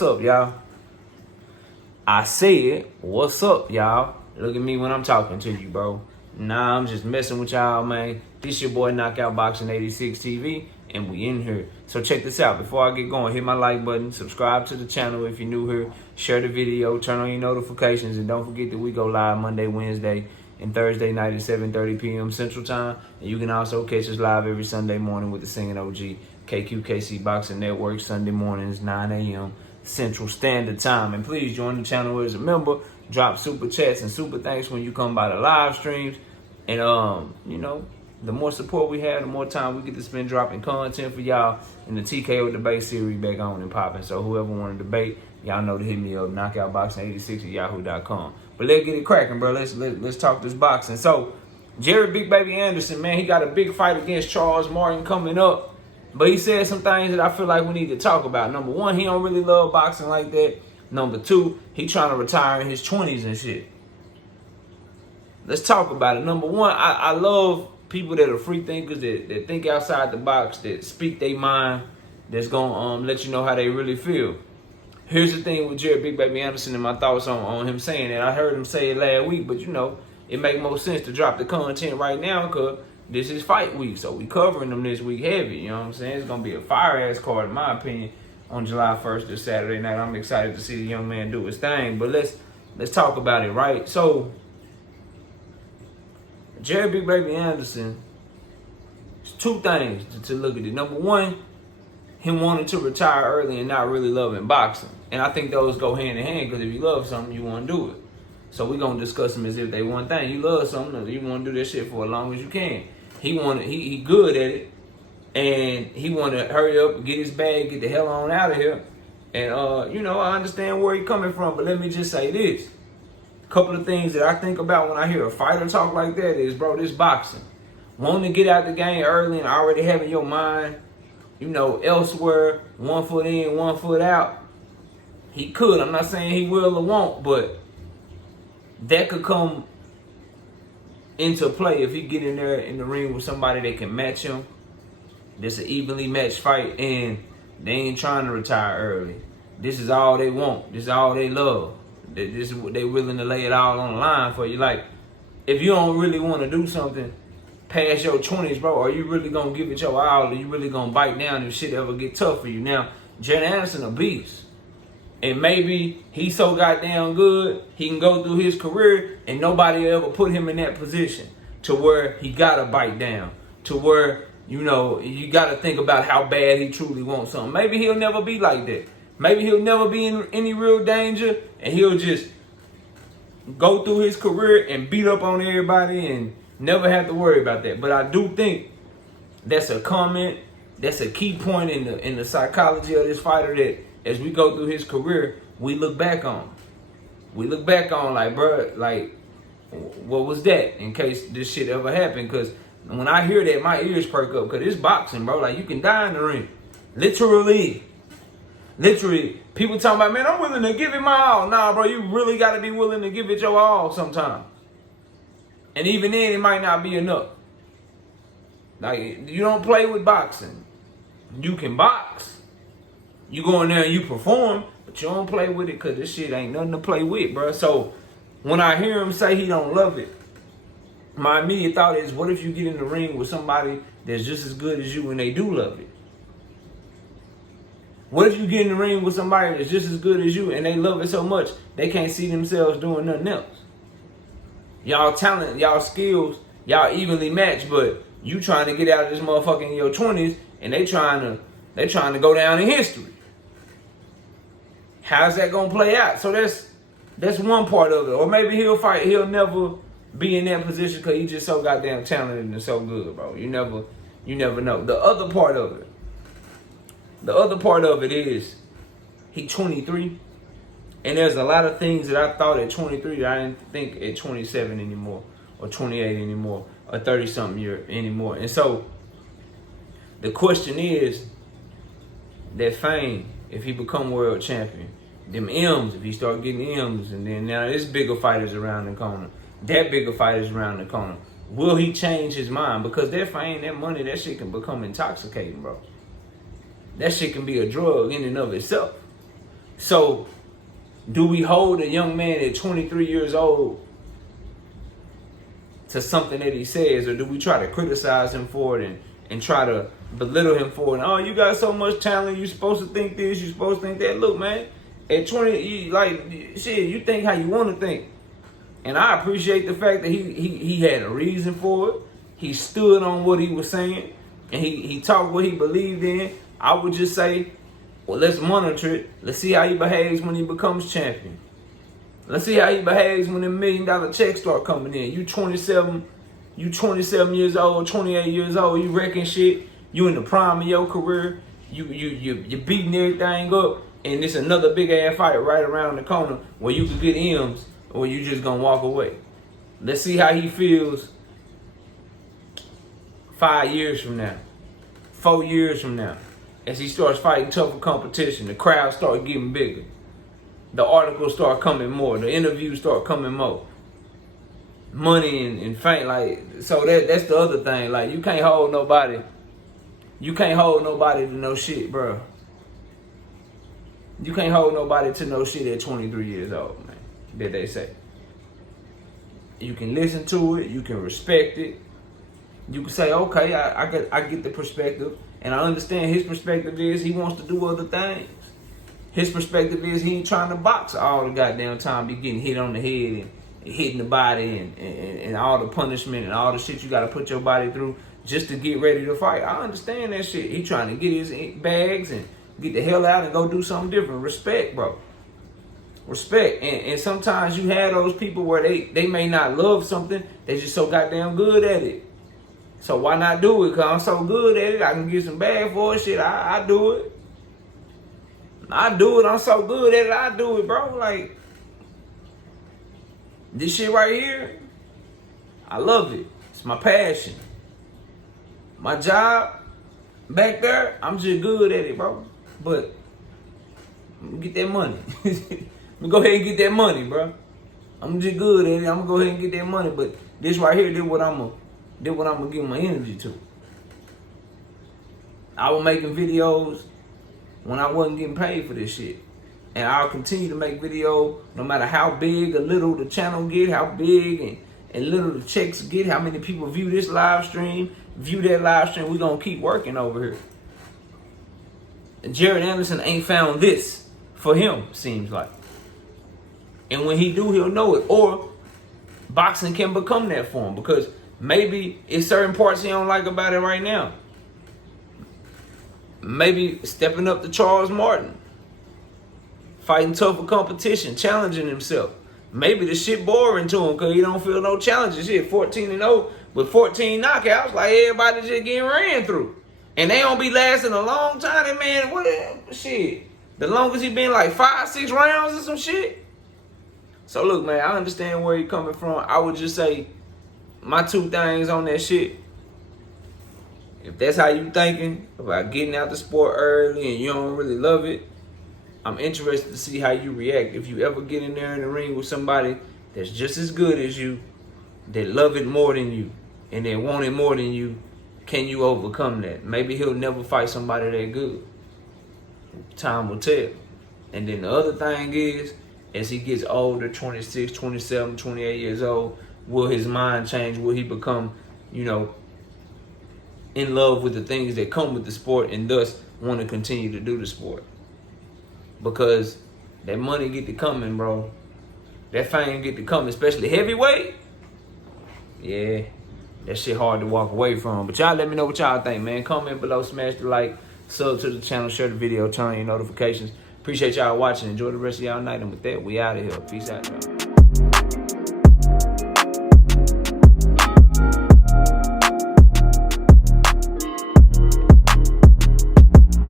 what's up, y'all? I said, what's up, y'all? Look at me when I'm talking to you, bro. Nah, I'm just messing with y'all, man. This your boy Knockout Boxing 86 TV, and we in here. So check this out. Before I get going, hit my like button, subscribe to the channel if you're new here, share the video, turn on your notifications, and don't forget that we go live Monday, Wednesday, and Thursday night at 7:30 p.m. Central Time. And you can also catch us live every Sunday morning with the Singing OG, KQKC Boxing Network, Sunday mornings, 9 a.m. Central Standard Time. And please join the channel as a member. Drop super chats and super thanks when you come by the live streams. And, you know, the more support we have, the more time we get to spend dropping content for y'all. And the TKO debate series back on and popping. So whoever want to debate, y'all know to hit me up, knockoutboxing86@yahoo.com. But let's get it cracking, bro. Let's talk this boxing. So, Jared Big Baby Anderson, man, he got a big fight against Charles Martin coming up. But he said some things that I feel like we need to talk about. Number one, he don't really love boxing like that. Number two, he trying to retire in his 20s and shit. Let's talk about it. Number one, I love people that are free thinkers, that think outside the box, that speak their mind, that's going to let you know how they really feel. Here's the thing with Jared Big Baby Anderson and my thoughts on him saying that. I heard him say it last week, but, you know, it make more sense to drop the content right now because this is fight week, so we covering them this week heavy, you know what I'm saying? It's going to be a fire-ass card, in my opinion, on July 1st this Saturday night. I'm excited to see the young man do his thing, but let's talk about it, right? So, Jared Big Baby Anderson, there's two things to look at it. Number one, him wanting to retire early and not really loving boxing. And I think those go hand in hand because if you love something, you want to do it. So we're going to discuss them as if they one thing. You love something, you want to do this shit for as long as you can. He good at it, and he want to hurry up, get his bag, get the hell on out of here. And, you know, I understand where he coming from, but let me just say this. A couple of things that I think about when I hear a fighter talk like that is, bro, this boxing. Wanting to get out the game early and already having your mind, you know, elsewhere, 1 foot in, 1 foot out. He could. I'm not saying he will or won't, but that could come into play if he get in there in the ring with somebody that can match him. This an evenly matched fight, and they ain't trying to retire early. This is all they want. This is all they love. This is what they willing to lay it all on the line for you. Like, if you don't really want to do something past your 20s, bro, are you really going to give it your all? Are you really going to bite down if shit ever get tough for you? Now, Jared Anderson a beast. And maybe he's so goddamn good, he can go through his career and nobody ever put him in that position to where he got to bite down, to where, you know, you got to think about how bad he truly wants something. Maybe he'll never be like that. Maybe he'll never be in any real danger and he'll just go through his career and beat up on everybody and never have to worry about that. But I do think that's a comment, that's a key point in the psychology of this fighter that as we go through his career, we look back on. We look back on like, bro, like, what was that in case this shit ever happened? Because when I hear that, my ears perk up because it's boxing, bro. Like, you can die in the ring. Literally. People talking about, man, I'm willing to give it my all. Nah, bro, you really got to be willing to give it your all sometime. And even then, it might not be enough. Like, you don't play with boxing. You can box. You go in there and you perform, but you don't play with it because this shit ain't nothing to play with, bro. So when I hear him say he don't love it, my immediate thought is, what if you get in the ring with somebody that's just as good as you and they do love it? What if you get in the ring with somebody that's just as good as you and they love it so much they can't see themselves doing nothing else? Y'all talent, y'all skills, y'all evenly matched, but you trying to get out of this motherfucker in your 20s and they trying to go down in history. How's that gonna play out? So that's one part of it. Or maybe he'll never be in that position because he's just so goddamn talented and so good, bro. You never know. The other part of it is he 23, and there's a lot of things that I thought at 23 that I didn't think at 27 anymore, or 28 anymore, or 30-something year anymore. And so the question is that fame, if he become world champion, them M's, if he start getting M's, and then now there's bigger fighters around the corner, that bigger fighters around the corner, will he change his mind? Because that fame, that money, that shit can become intoxicating, bro. That shit can be a drug in and of itself. So, do we hold a young man at 23 years old to something that he says, or do we try to criticize him for it and try to belittle him for it? Oh, you got so much talent, you're supposed to think this, you're supposed to think that. Look, man, at 20, you think how you want to think. And I appreciate the fact that he had a reason for it. He stood on what he was saying, and he talked what he believed in. I would just say, well, let's monitor it. Let's see how he behaves when he becomes champion. Let's see how he behaves when the $1 million checks start coming in. You 27 years old, 28 years old, you wrecking shit. You in the prime of your career. You beating everything up, and it's another big ass fight right around the corner where you could get M's, or you just gonna walk away. Let's see how he feels 5 years from now, 4 years from now, as he starts fighting tougher competition. The crowd start getting bigger. The articles start coming more. The interviews start coming more. Money and fame, like, so that's the other thing. Like, you can't hold nobody. You can't hold nobody to no shit, bro. You can't hold nobody to no shit at 23 years old, man. That they say. You can listen to it. You can respect it. You can say, okay, I get the perspective, and I understand his perspective is he wants to do other things. His perspective is he ain't trying to box all the goddamn time. Be getting hit on the head and hitting the body and all the punishment and all the shit you got to put your body through just to get ready to fight. I understand that shit. He trying to get his bags and get the hell out and go do something different. Respect, bro. Respect. And sometimes you have those people where they may not love something. They just so goddamn good at it. So why not do it? Because I'm so good at it. I can get some bag for it. Shit, I do it. I do it. I'm so good at it. I do it, bro. Like, this shit right here, I love it. It's my passion. My job back there, I'm just good at it, bro. But get that money. Let me go ahead and get that money, bro. I'm just good at it. I'm gonna go ahead and get that money. But this right here, this what I'm gonna give my energy to. I was making videos when I wasn't getting paid for this shit. And I'll continue to make videos no matter how big or little the channel get, how big and little the checks get, how many people view this live stream, view that live stream. We're going to keep working over here. And Jared Anderson ain't found this for him, seems like. And when he do, he'll know it. Or boxing can become that for him, because maybe it's certain parts he don't like about it right now. Maybe stepping up to Charles Martin, fighting tougher competition, challenging himself. Maybe the shit boring to him because he don't feel no challenges. Shit, 14-0 with 14 knockouts, like everybody just getting ran through. And they don't be lasting a long time. That man, what shit? The longest he been like 5-6 rounds or some shit. So look, man, I understand where he coming from. I would just say my two things on that shit. If that's how you thinking about getting out the sport early and you don't really love it, I'm interested to see how you react. If you ever get in there in the ring with somebody that's just as good as you, that love it more than you, and they want it more than you, can you overcome that? Maybe he'll never fight somebody that good. Time will tell. And then the other thing is, as he gets older, 26, 27, 28 years old, will his mind change? Will he become, in love with the things that come with the sport and thus want to continue to do the sport? Because that money get to coming, bro. That fame get to coming, especially heavyweight. Yeah, that shit hard to walk away from. But y'all let me know what y'all think, man. Comment below, smash the like, sub to the channel, share the video, turn on your notifications. Appreciate y'all watching. Enjoy the rest of y'all night. And with that, we out of here. Peace out, y'all.